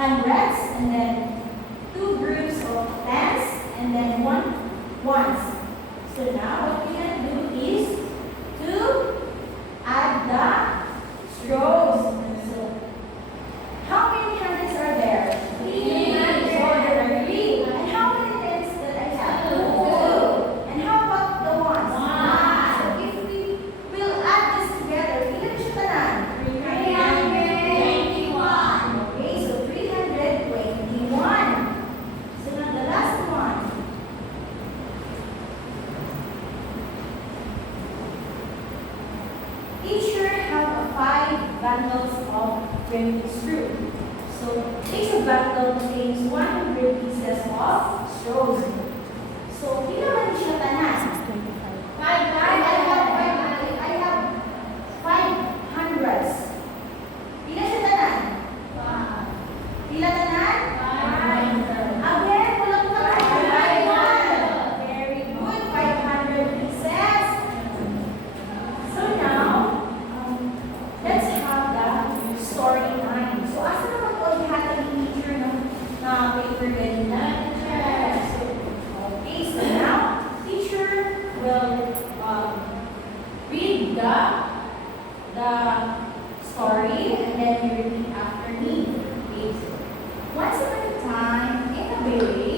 hundreds, and then two groups of tens, and then one ones. So now what we're going to do is to add the rows. So how many hundreds are there? 300. So there are 3. And how many tens that I have? 2. And how about the ones? 1. So if we will add this together, ilan siya tanan? 321. Okay, so 321. So now the last one. Teacher have 5 bundles of granite screw. So each bundle contains 100 pieces of straws. So ilan siya tanan? 5. I have 5 hundreds. Ilan siya tanan? 5. Ilan tanan? 5. Again, walang tanan. Very good. 500 pieces. So now, let's have the story time. So, asa naman po ihatag yung teacher na paper ganina? Okay, so now, teacher will read the story and then you repeat after me. Okay, so, once upon a time in a village,